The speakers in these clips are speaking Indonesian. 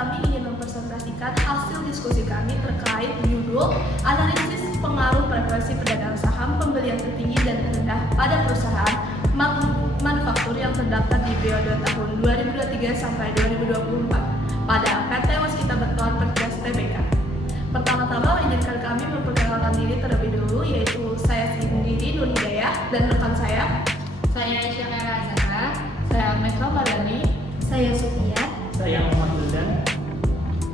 kami ingin mempresentasikan hasil diskusi kami terkait judul analisis pengaruh frekuensi perdagangan saham pembelian tertinggi dan terendah pada perusahaan manufaktur yang terdaftar di periode tahun 2023 sampai 2024 pada PT Waskita Beton Purchase Tbk. Pertama-tama izinkan kami memperkenalkan diri terlebih dulu, yaitu saya sendiri Nur Hidayah dan rekan saya Aisyah Razana, saya Mekha Madani, saya Sofia, saya Muhammad Wildan.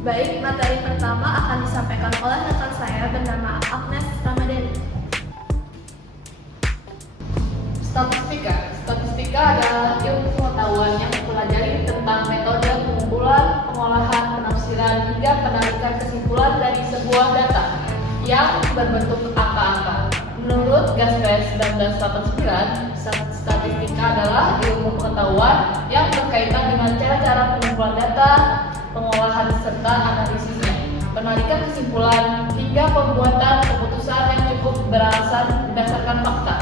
Baik, materi pertama akan disampaikan oleh rekan saya bernama Agnes Ramadhani. Statistika adalah ilmu pengetahuan yang mempelajari tentang metode pengumpulan, pengolahan, penafsiran, hingga penarikan kesimpulan dari sebuah data yang berbentuk angka-angka. Menurut Gaspes 1989, statistika adalah ilmu pengetahuan yang berkaitan dengan cara-cara pengumpulan data, pengolahan serta analisisnya, penarikan kesimpulan, hingga pembuatan keputusan yang cukup beralasan berdasarkan fakta.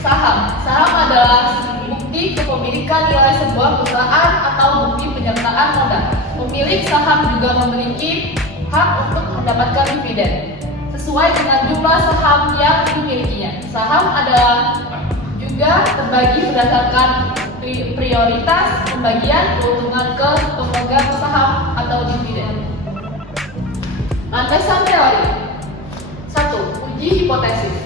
Saham adalah bukti kepemilikan nilai sebuah perusahaan atau bukti penyertaan modal. Pemilik saham juga memiliki hak untuk mendapatkan dividen sesuai dengan jumlah saham yang dimilikinya. Saham adalah juga terbagi berdasarkan prioritas pembagian keuntungan ke pemegang saham atau dividen. Landasan teori. 1. Uji hipotesis.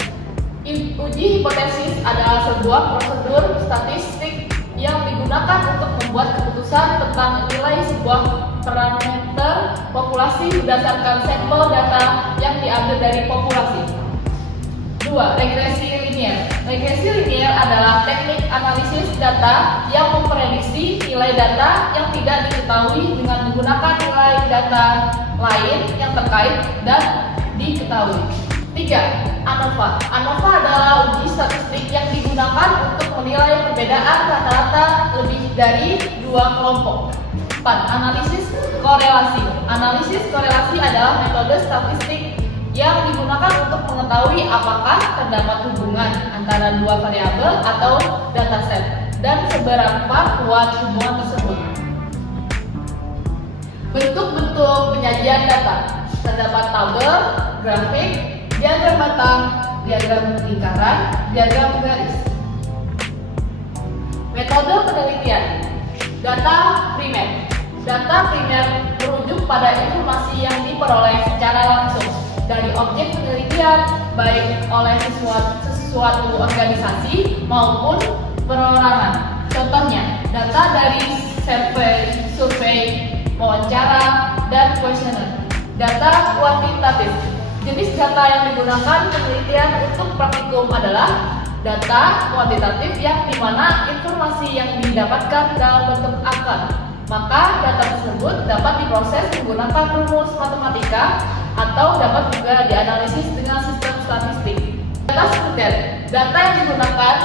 Uji hipotesis adalah sebuah prosedur statistik yang digunakan untuk membuat keputusan tentang nilai sebuah parameter populasi berdasarkan sampel data yang diambil dari populasi. 2. Regresi linier. Regresi linier adalah teknik analisis data yang memprediksi nilai data yang tidak diketahui dengan menggunakan nilai data lain yang terkait dan diketahui. 3. ANOVA. ANOVA adalah uji statistik yang digunakan untuk menilai perbedaan rata-rata lebih dari dua kelompok. 4. Analisis korelasi. Analisis korelasi adalah metode statistik yang digunakan untuk mengetahui apakah terdapat hubungan antara dua variabel atau dataset dan seberapa kuat hubungan tersebut. Bentuk-bentuk penyajian data. Terdapat tabel, grafik, diagram batang, diagram lingkaran, diagram garis. Metode penelitian. Data primer. Data primer merujuk pada informasi yang diperoleh secara langsung dari objek penelitian, baik oleh sesuatu organisasi maupun perorangan. Contohnya, data dari survei, wawancara, dan kuesioner. Data kuantitatif. Jenis data yang digunakan penelitian untuk praktikum adalah data kuantitatif yang dimana informasi yang didapatkan dalam bentuk angka. Maka data tersebut dapat diproses menggunakan rumus matematika atau dapat juga dianalisis dengan sistem statistik. Data sekunder. Data yang digunakan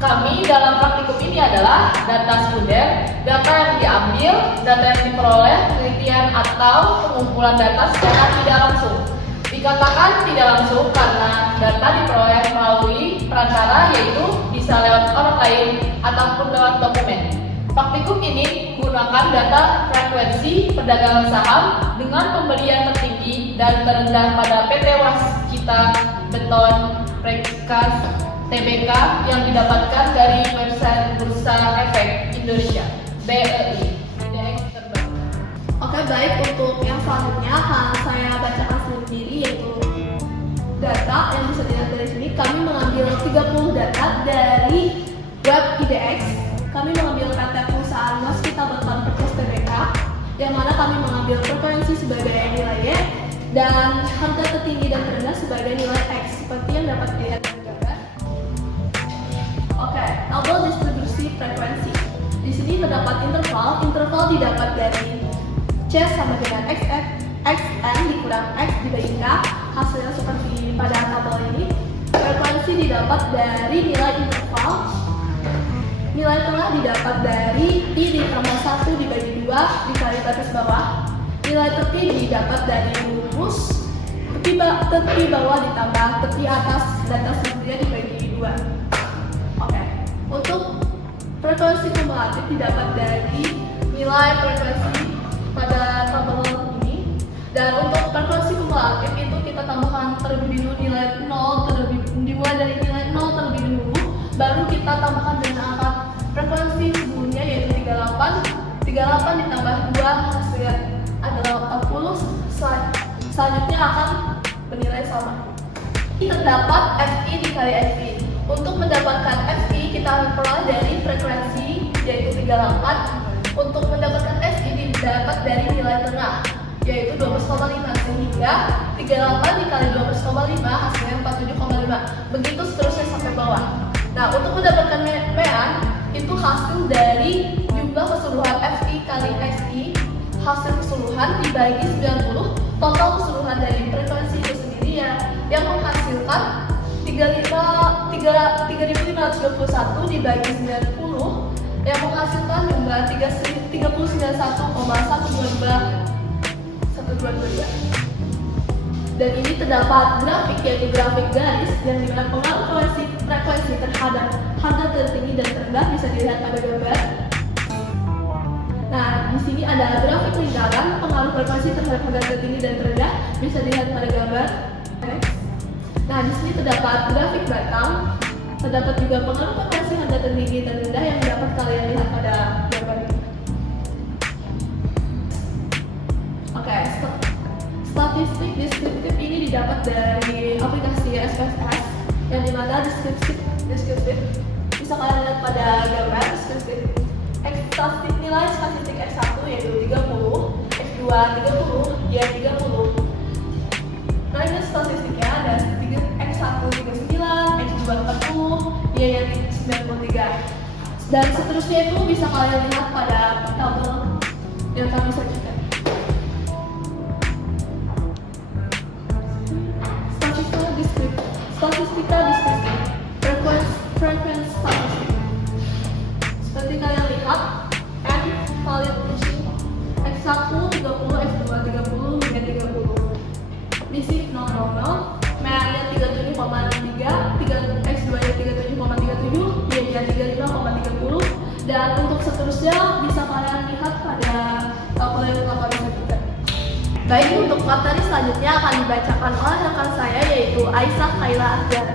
kami dalam praktikum ini adalah data sekunder, data yang diambil, data yang diperoleh penelitian atau pengumpulan data secara tidak langsung. Dikatakan tidak langsung karena data diperoleh melalui perantara, yaitu bisa lewat orang lain ataupun lewat dokumen. Praktikum ini menggunakan data frekuensi perdagangan saham dengan pembelian tertinggi dan terendah pada PT Waskita Beton Purchase Tbk yang didapatkan dari website Bursa Efek Indonesia (BEI). Oke, baik, untuk yang selanjutnya akan saya bacakan sendiri, yaitu data yang bisa dilihat dari sini. Kami mengambil 30 data dari web IDX. Kami mengambil PT perusahaan Waskita Beton Purchase Tbk, yang mana kami mengambil frekuensi sebagai nilai Y dan harga tertinggi dan terendah sebagai nilai X, seperti yang dapat dilihat dari gambar. Oke, tabel distribusi frekuensi. Di sini terdapat interval. Interval didapat dari C sama dengan XN dikurang X dibagi K. Hasilnya seperti pada tabel ini. Frekuensi didapat dari nilai interval. Nilai tengah didapat dari I ditambah 1 dibagi 2 dikali batas bawah. Nilai tepi didapat dari rumus tepi bawah ditambah tepi atas data sebelumnya dibagi 2. Oke. Untuk frekuensi kumulatif didapat dari nilai frekuensi pada tabel terlebih dulu nilai 0 dimulai dari nilai 0 terlebih dulu, baru kita tambahkan dengan angka frekuensi sebelumnya yaitu 38 ditambah 2 hasilnya adalah 40. Selanjutnya akan bernilai sama. Terdapat Fi dikali Fi. Untuk mendapatkan Fi kita akan peroleh dari frekuensi yaitu 38. Untuk mendapatkan Fi didapat dari nilai tengah yaitu 12,5, sehingga 38 dikali 12,5 hasilnya 47,5. Begitu seterusnya sampai bawah. Nah, untuk mendapatkan mean itu hasil dari jumlah keseluruhan Fi kali Xi, hasil keseluruhan dibagi 90, total keseluruhan dari frekuensi itu sendiri yang menghasilkan 3521 dibagi 90 yang menghasilkan jumlah 391,122. Dan ini terdapat grafik yaitu grafik garis yang dimana pengaruh frekuensi terhadap harga tertinggi dan terendah bisa dilihat pada gambar. Nah, di sini ada grafik lingkaran pengaruh frekuensi terhadap harga tertinggi dan terendah bisa dilihat pada gambar. Nah, di sini terdapat grafik batang, terdapat juga pengaruh frekuensi harga tertinggi dan rendah yang dapat kalian lihat pada gambar ini. Oke, statistik deskriptif ini didapat dari aplikasi SPSS yang dimana deskriptif bisa kalian lihat pada gambar deskriptif. Nilai statistik X1 yaitu 30, X2 30, Y 30. Nah, ini statistiknya ada X1 39, X2 40, Y yang 93. Dan seterusnya itu bisa kalian lihat pada tabel yang kami sajikan. Statistika deskriptif, frequency statistik. Seperti kalian lihat, N valid missing X1 30, X2 30, Y 30. Missing 000, meannya 37,63, X2 nya 37,37, Y nya 35,30. Dan untuk seterusnya bisa kalian lihat pada tabel yang telah kami sajikan. Baik, untuk materi selanjutnya akan dibacakan oleh rekan saya yaitu Aisyah Khaila Azhar.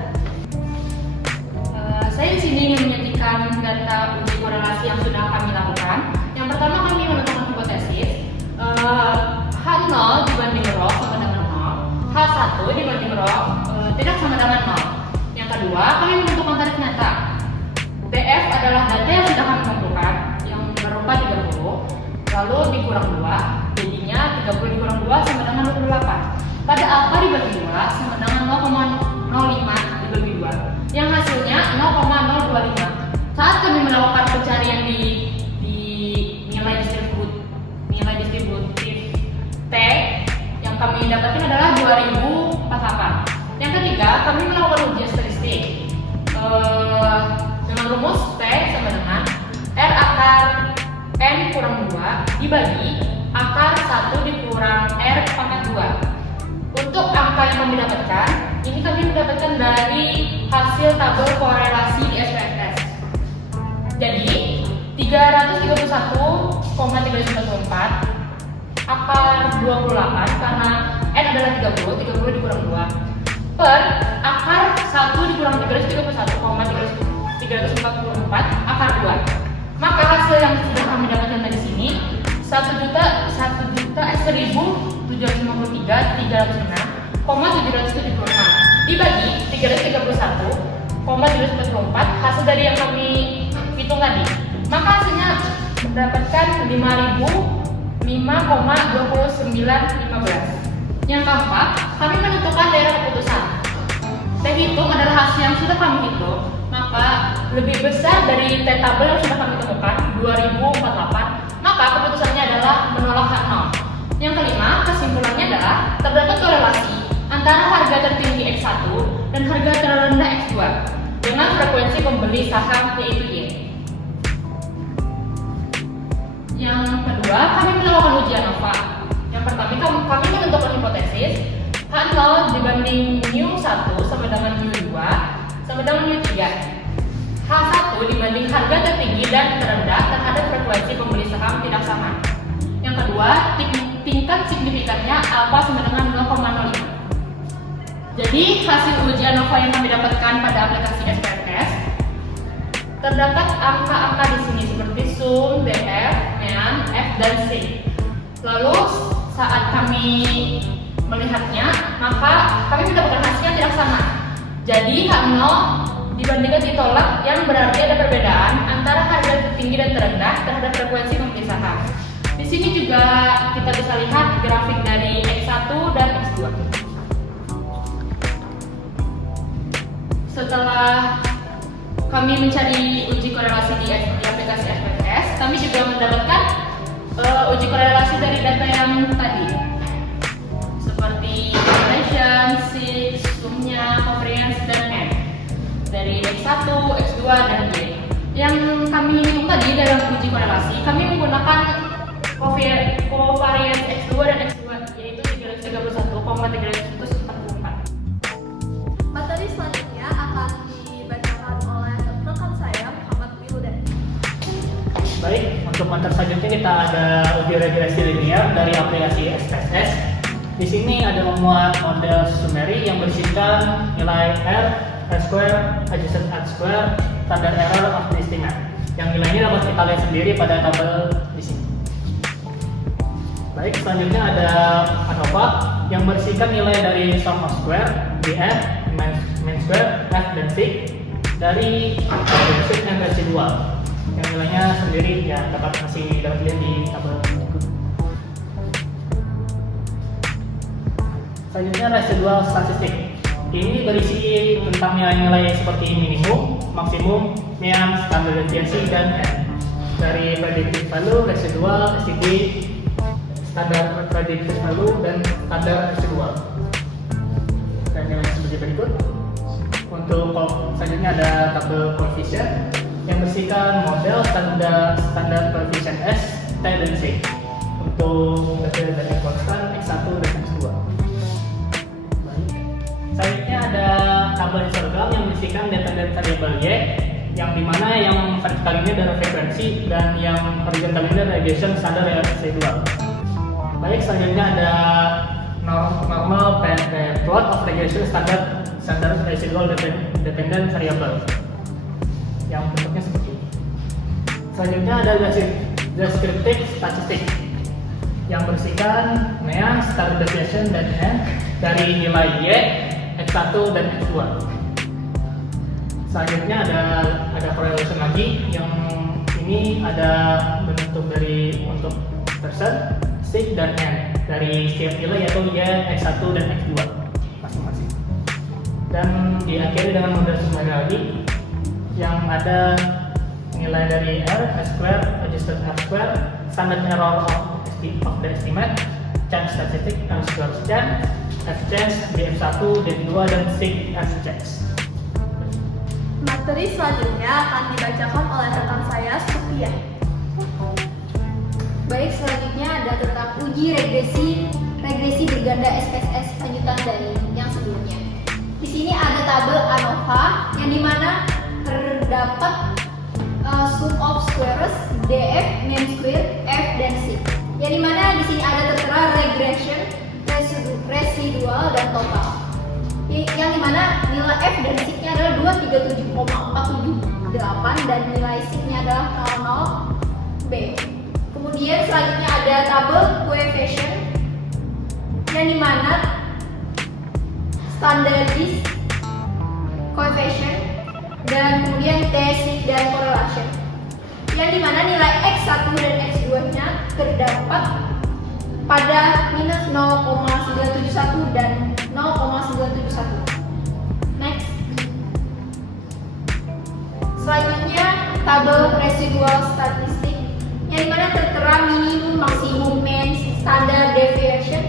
Saya di sini ingin menyajikan data uji korelasi yang sudah kami lakukan. Yang pertama, kami menentukan hipotesis H0 dibanding rho sama dengan 0, H1 dibanding rho tidak sama dengan 0. Yang kedua, kami menentukan tarif neta. TF adalah data yang sudah kami kumpulkan yang berupa 30, lalu dikurang 2, jadinya 30 dikurang 2 sama dengan 28. Pada alfa dibagi 2 sama dengan 0,05 dibagi 2, yang hasilnya 0,025. Saat kami melakukan pencarian di nilai distributif T, yang kami dapatkan adalah 2048. Yang ketiga, kami melakukan ujian statistik dengan rumus T sama dengan R akar N kurang 2 dibagi akar 1 dikurang R pangkat 2. Untuk angka yang kami dapatkan, ini kami mendapatkan dari hasil tabel korelasi di SPSS. Jadi 331,394 akar 28 karena N adalah 30 dikurang 2 per akar 1 dikurang 331,344 akar 2. Maka hasil yang sudah kami dapatkan dari sini 1.153.306,776 dibagi 331,344 hasil dari yang kami hitung tadi. Maka hasilnya mendapatkan 5.005,2915. Yang keempat, kami menentukan daerah keputusan. T hitung adalah hasil yang sudah kami hitung, maka lebih besar dari T tabel yang sudah kami temukan 2048, maka keputusannya adalah menolak H0. Yang kelima, kesimpulannya adalah terdapat korelasi antara harga tertinggi X1 dan harga terendah X2 dengan frekuensi pembeli saham yaitu Y. Yang kedua, kami melakukan ujian ANOVA. Yang pertama, kami menentukan hipotesis H0 dibanding mu1 sama dengan mu2 sama dengan mu3. H1 dibanding harga tertinggi dan terendah terhadap frekuensi pembeli saham tidak sama. Yang kedua, tingkat signifikannya alfa sama dengan 0,05. Jadi hasil uji ANOVA yang kami dapatkan pada aplikasi SPSS terdapat angka-angka di sini seperti sum, DF, MEAN, F, dan C. Lalu saat kami melihatnya, maka kami mendapatkan hasil yang tidak sama. Jadi H0 dibandingkan ditolak, yang berarti ada perbedaan antara harga tertinggi dan terendah terhadap frekuensi pemisahan. Di sini juga kita bisa lihat grafik dari X1 dan X2. Setelah kami mencari uji korelasi di aplikasi SPSS, kami juga mendapatkan uji korelasi dari data yang tadi, seperti correlation, SIG, sumnya, covariance, dan N dari X1, X2, dan Y. Yang kami hitung tadi dalam uji korelasi, kami menggunakan covariance X2 dan X2, yaitu 331,344. Materi selanjutnya akan dibacakan oleh rekan saya, Muhammad Wildan. Baik, untuk materi selanjutnya kita ada uji regresi linear dari aplikasi SPSS. Di sini ada memuat model summary yang berisikan nilai R, R square, adjusted R square, standard error of the estimate. Yang nilainya dapat kita lihat sendiri pada tabel di sini. Baik, selanjutnya ada ANOVA yang berisikan nilai dari sum of square, DF, main square, F, dan C dari deficit dan residual. Yang nilainya sendiri ya dapat lihat di tabel berikut. Selanjutnya residual statistik. Ini berisi tentang nilai-nilai seperti minimum, maksimum, mean, standar deviasi, dan N. Dari predicted value, residual, STD, standar predicted value, dan standar residual. Dan nilainya seperti berikut. Untuk selanjutnya ada tabel coefficient yang berisikan model standar coefficient S, T, dan C untuk data dari konstan X1 dan X2. Selanjutnya ada tabel histogram yang berisikan data-data variabel Y, yang dimana yang vertikal ini adalah frekuensi dan yang horizontal ini adalah radiation standar residual. Baik, selanjutnya ada normal plot of regression standard residual dependent variable yang bentuknya seperti ini. Selanjutnya ada descriptive statistik yang berisikan mean, standard deviation, dan N dari nilai Y, X1 dan X2. Selanjutnya ada correlation lagi, yang ini ada bentuk dari untuk persen, SIG, dan N dari setiap nilai yaitu Y, X1 dan X2 masing-masing. Dan diakhiri dengan model summary lagi yang ada nilai dari R, S square, adjusted R square, standard error of the estimate, change statistic, R square change, F change, BF1, DF2, dan SIG F change. Materi selanjutnya akan dibacakan oleh rekan saya, Sophia. Baik, selanjutnya ada tentang uji regresi berganda SPSS lanjutan dari yang sebelumnya. Di sini ada tabel ANOVA yang dimana terdapat sum of squares, DF, mean square, F, dan C. Yang dimana di sini ada tertera regression, residual, dan total. Yang dimana nilai F dan C-nya adalah 237,478 dan nilai C-nya adalah 0,0B. Kemudian selanjutnya ada tabel coefficient yang dimana standardized coefficient dan kemudian T, SIG, dan correlation. Yang dimana nilai X1 dan X2 nya terdapat pada minus 0,971 dan 0,971. Next. Selanjutnya tabel residual statistik yang dimana tertera minimum, maksimum, mean, standard deviation,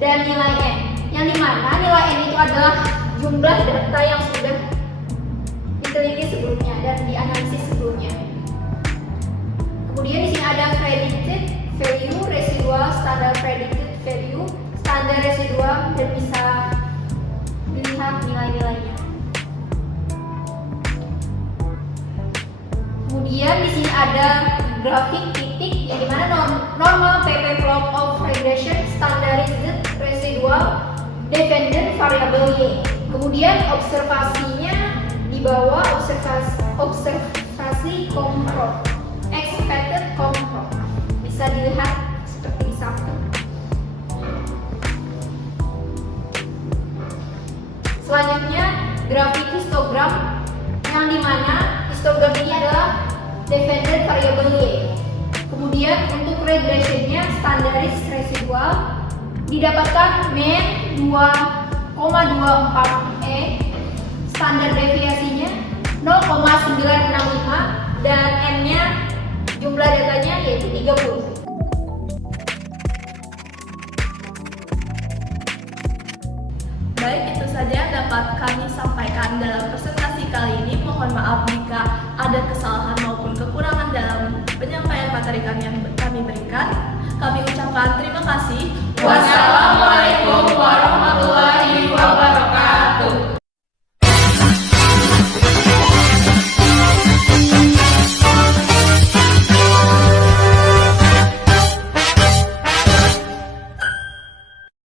dan nilai N. Yang dimana nilai N itu adalah jumlah data yang sudah diteliti sebelumnya dan dianalisis sebelumnya. Kemudian di sini ada predicted value, residual, standard predicted value, standar residual, dan bisa dilihat nilai-nilainya. Kemudian di sini ada grafik titik yang dimana normal PP plot of regression, standardized residual, dependent variable, variabel Y. Kemudian observasinya di bawah observasi komprot, expected komprot. Bisa dilihat seperti di samping. Selanjutnya grafik histogram, yang dimana histogram ini adalah dependent variable Y. Kemudian untuk regressionnya standaris residual didapatkan mean 2,24 standar deviasinya 0,965 dan n-nya jumlah datanya yaitu 30. Baik, itu saja yang dapat kami sampaikan dalam presentasi kali ini. Mohon maaf jika ada kesalahan maupun kekurangan dalam penyampaian materi yang kami berikan. Kami ucapkan terima kasih. Wassalamualaikum